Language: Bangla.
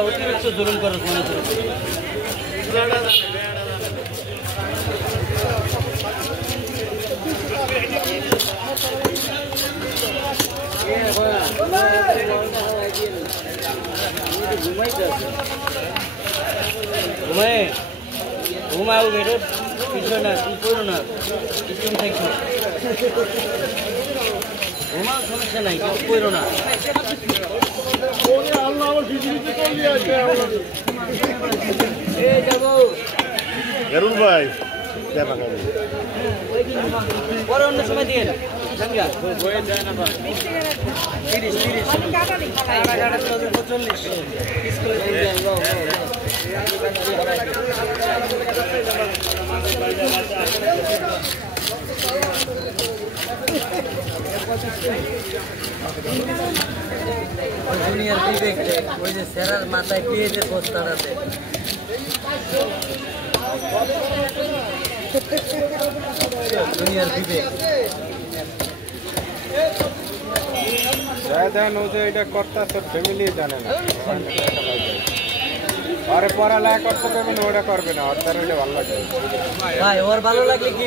অতিরিক্ত জুলুম করে মনে করে ঘুমাও বেরো পিছনে না তুই করো না পিছন থাকছো ঘুমাও সমস্যা নাই কেউ করো না গরুল ভাই পরে অন্য সময় দিয়ে না দুনিয়ার বিবেক ওই যে সেরার মাথায় পেয়েছে পোস্টারাতে দুনিয়ার বিবেক দেন ও যে এটা করতে সব ফ্যামিলি জানে না আরে পড়ালেখা করতে পারবে না ওটা করবে না ওর দ্বারা ভালো লাগে ভাই ওর ভালো লাগে কি